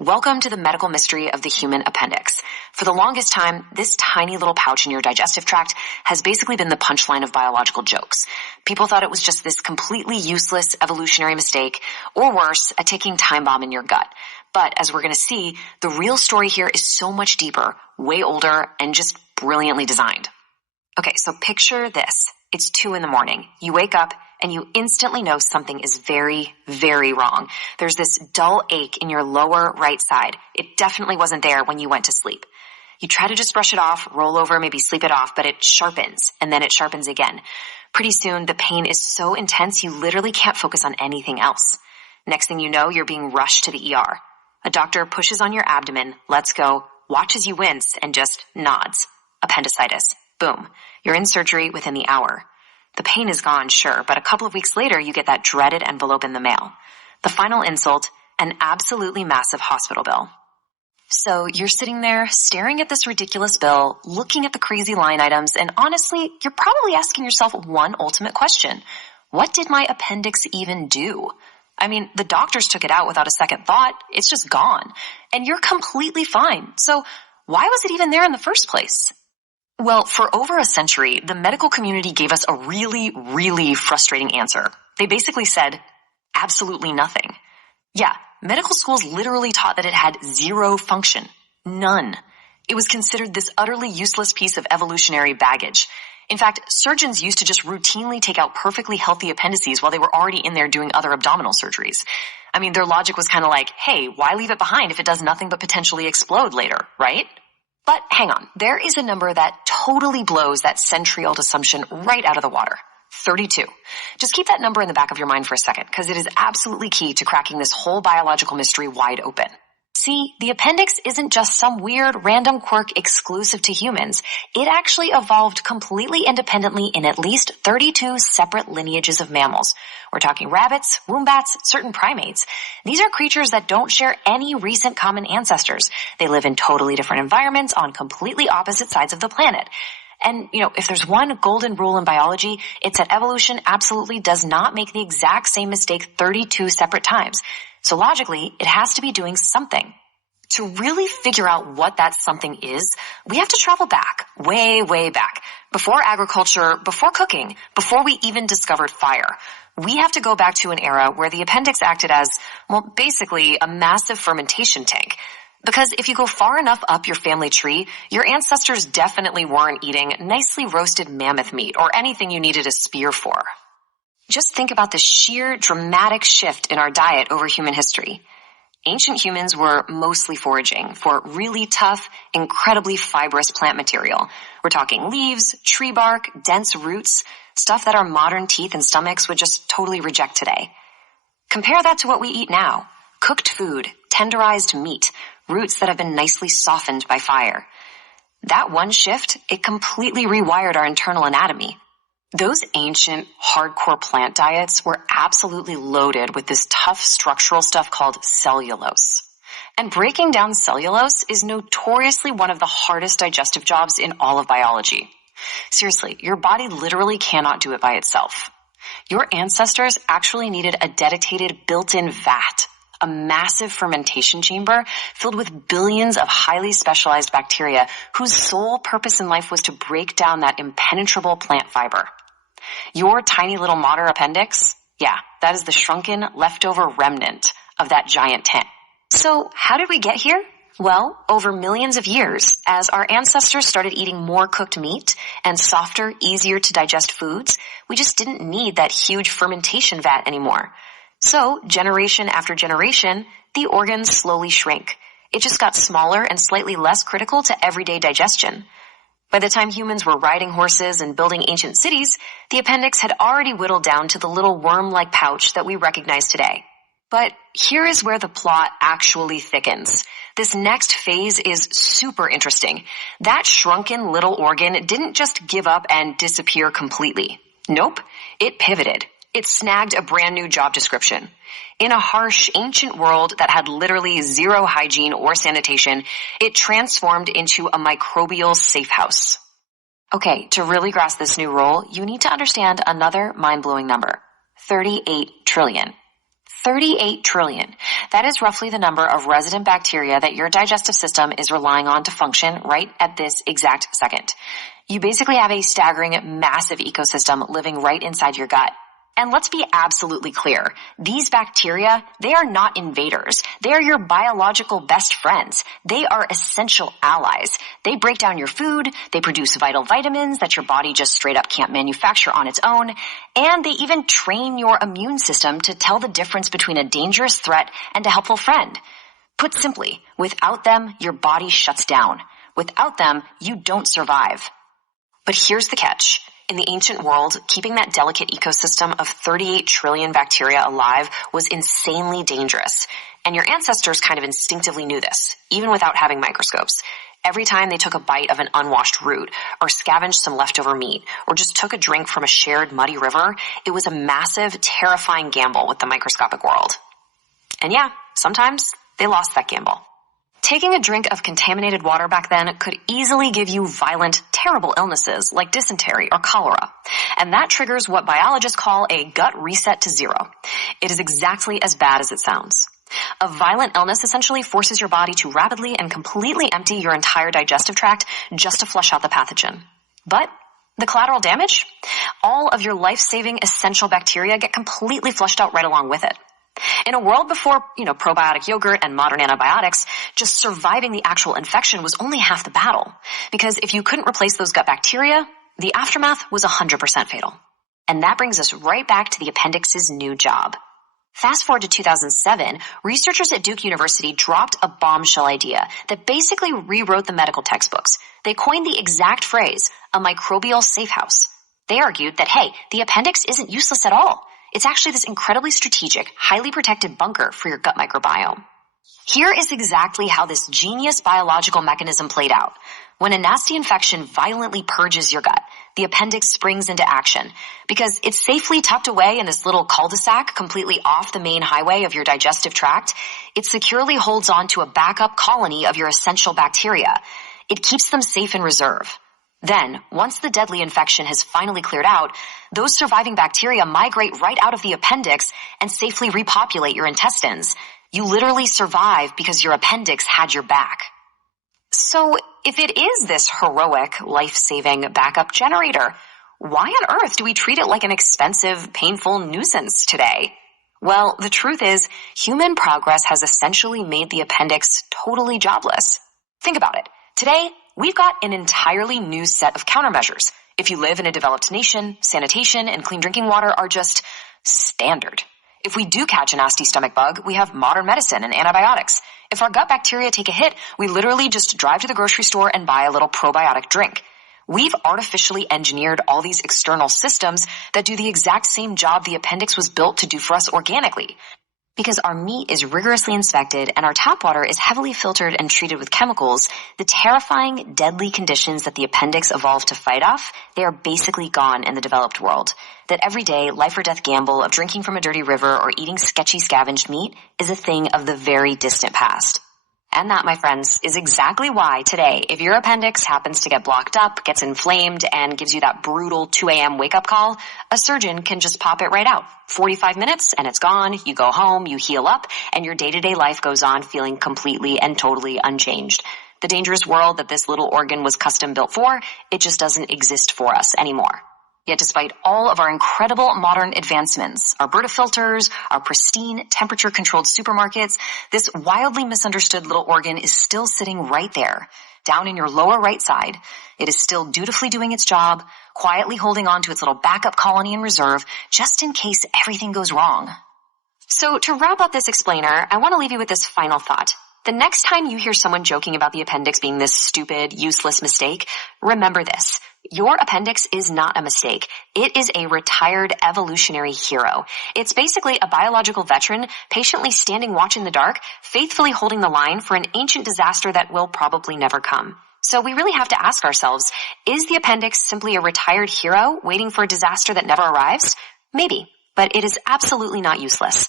Welcome to the medical mystery of the human appendix. For the longest time, this tiny little pouch in your digestive tract has basically been the punchline of biological jokes. People thought it was just this completely useless evolutionary mistake, or worse, a ticking time bomb in your gut. But as we're going to see, the real story here is so much deeper, way older, and just brilliantly designed. Okay, so picture this. It's 2 a.m. You wake up and you instantly know something is very, very wrong. There's this dull ache in your lower right side. It definitely wasn't there when you went to sleep. You try to just brush it off, roll over, maybe sleep it off, but it sharpens, and then it sharpens again. Pretty soon, the pain is so intense you literally can't focus on anything else. Next thing you know, you're being rushed to the ER. A doctor pushes on your abdomen, lets go, watches you wince, and just nods. Appendicitis. Boom. You're in surgery within the hour. The pain is gone, sure, but a couple of weeks later, you get that dreaded envelope in the mail. The final insult, an absolutely massive hospital bill. So you're sitting there staring at this ridiculous bill, looking at the crazy line items, and honestly, you're probably asking yourself one ultimate question. What did my appendix even do? I mean, the doctors took it out without a second thought. It's just gone. And you're completely fine. So why was it even there in the first place? Well, for over a century, the medical community gave us a really, really frustrating answer. They basically said, absolutely nothing. Yeah, medical schools literally taught that it had zero function. None. It was considered this utterly useless piece of evolutionary baggage. In fact, surgeons used to just routinely take out perfectly healthy appendices while they were already in there doing other abdominal surgeries. I mean, their logic was kind of like, hey, why leave it behind if it does nothing but potentially explode later, right? But hang on, there is a number that totally blows that century-old assumption right out of the water. 32. Just keep that number in the back of your mind for a second, because it is absolutely key to cracking this whole biological mystery wide open. See, the appendix isn't just some weird random quirk exclusive to humans. It actually evolved completely independently in at least 32 separate lineages of mammals. We're talking rabbits, wombats, certain primates. These are creatures that don't share any recent common ancestors. They live in totally different environments on completely opposite sides of the planet. And, if there's one golden rule in biology, it's that evolution absolutely does not make the exact same mistake 32 separate times. So logically, it has to be doing something. To really figure out what that something is, we have to travel back, way, way back. Before agriculture, before cooking, before we even discovered fire. We have to go back to an era where the appendix acted as, basically a massive fermentation tank. Because if you go far enough up your family tree, your ancestors definitely weren't eating nicely roasted mammoth meat or anything you needed a spear for. Just think about the sheer dramatic shift in our diet over human history. Ancient humans were mostly foraging for really tough, incredibly fibrous plant material. We're talking leaves, tree bark, dense roots, stuff that our modern teeth and stomachs would just totally reject today. Compare that to what we eat now. Cooked food, tenderized meat, roots that have been nicely softened by fire. That one shift, it completely rewired our internal anatomy. Those ancient, hardcore plant diets were absolutely loaded with this tough structural stuff called cellulose. And breaking down cellulose is notoriously one of the hardest digestive jobs in all of biology. Seriously, your body literally cannot do it by itself. Your ancestors actually needed a dedicated built-in vat, a massive fermentation chamber filled with billions of highly specialized bacteria whose sole purpose in life was to break down that impenetrable plant fiber. Your tiny little mater appendix, that is the shrunken leftover remnant of that giant tent. So how did we get here? Well, over millions of years, as our ancestors started eating more cooked meat and softer, easier to digest foods, we just didn't need that huge fermentation vat anymore. So, generation after generation, the organs slowly shrink. It just got smaller and slightly less critical to everyday digestion. By the time humans were riding horses and building ancient cities, the appendix had already whittled down to the little worm-like pouch that we recognize today. But here is where the plot actually thickens. This next phase is super interesting. That shrunken little organ didn't just give up and disappear completely. Nope, it pivoted. It snagged a brand new job description. In a harsh, ancient world that had literally zero hygiene or sanitation, it transformed into a microbial safe house. Okay, to really grasp this new role, you need to understand another mind-blowing number. 38 trillion. 38 trillion. That is roughly the number of resident bacteria that your digestive system is relying on to function right at this exact second. You basically have a staggering, massive ecosystem living right inside your gut. And let's be absolutely clear. These bacteria, they are not invaders. They are your biological best friends. They are essential allies. They break down your food. They produce vital vitamins that your body just straight up can't manufacture on its own. And they even train your immune system to tell the difference between a dangerous threat and a helpful friend. Put simply, without them, your body shuts down. Without them, you don't survive. But here's the catch. In the ancient world, keeping that delicate ecosystem of 38 trillion bacteria alive was insanely dangerous. And your ancestors kind of instinctively knew this, even without having microscopes. Every time they took a bite of an unwashed root, or scavenged some leftover meat, or just took a drink from a shared muddy river, it was a massive, terrifying gamble with the microscopic world. And yeah, sometimes they lost that gamble. Taking a drink of contaminated water back then could easily give you violent, terrible illnesses like dysentery or cholera. And that triggers what biologists call a gut reset to zero. It is exactly as bad as it sounds. A violent illness essentially forces your body to rapidly and completely empty your entire digestive tract just to flush out the pathogen. But the collateral damage? All of your life-saving essential bacteria get completely flushed out right along with it. In a world before, probiotic yogurt and modern antibiotics, just surviving the actual infection was only half the battle. Because if you couldn't replace those gut bacteria, the aftermath was 100% fatal. And that brings us right back to the appendix's new job. Fast forward to 2007, researchers at Duke University dropped a bombshell idea that basically rewrote the medical textbooks. They coined the exact phrase, a microbial safe house. They argued that, hey, the appendix isn't useless at all. It's actually this incredibly strategic, highly protected bunker for your gut microbiome. Here is exactly how this genius biological mechanism played out. When a nasty infection violently purges your gut, the appendix springs into action. Because it's safely tucked away in this little cul-de-sac completely off the main highway of your digestive tract, it securely holds on to a backup colony of your essential bacteria. It keeps them safe in reserve. Then, once the deadly infection has finally cleared out, those surviving bacteria migrate right out of the appendix and safely repopulate your intestines. You literally survive because your appendix had your back. So, if it is this heroic, life-saving backup generator, why on earth do we treat it like an expensive, painful nuisance today? Well, the truth is, human progress has essentially made the appendix totally jobless. Think about it. Today, we've got an entirely new set of countermeasures. If you live in a developed nation, sanitation and clean drinking water are just standard. If we do catch a nasty stomach bug, we have modern medicine and antibiotics. If our gut bacteria take a hit, we literally just drive to the grocery store and buy a little probiotic drink. We've artificially engineered all these external systems that do the exact same job the appendix was built to do for us organically. Because our meat is rigorously inspected and our tap water is heavily filtered and treated with chemicals, the terrifying, deadly conditions that the appendix evolved to fight off, they are basically gone in the developed world. That everyday life or death gamble of drinking from a dirty river or eating sketchy scavenged meat is a thing of the very distant past. And that, my friends, is exactly why today, if your appendix happens to get blocked up, gets inflamed, and gives you that brutal 2 a.m. wake-up call, a surgeon can just pop it right out. 45 minutes, and it's gone. You go home, you heal up, and your day-to-day life goes on feeling completely and totally unchanged. The dangerous world that this little organ was custom built for, it just doesn't exist for us anymore. Yet despite all of our incredible modern advancements, our Brita filters, our pristine temperature-controlled supermarkets, this wildly misunderstood little organ is still sitting right there, down in your lower right side. It is still dutifully doing its job, quietly holding on to its little backup colony in reserve, just in case everything goes wrong. So to wrap up this explainer, I want to leave you with this final thought. The next time you hear someone joking about the appendix being this stupid, useless mistake, remember this. Your appendix is not a mistake. It is a retired evolutionary hero. It's basically a biological veteran patiently standing watch in the dark, faithfully holding the line for an ancient disaster that will probably never come. So we really have to ask ourselves, is the appendix simply a retired hero waiting for a disaster that never arrives? Maybe, but it is absolutely not useless.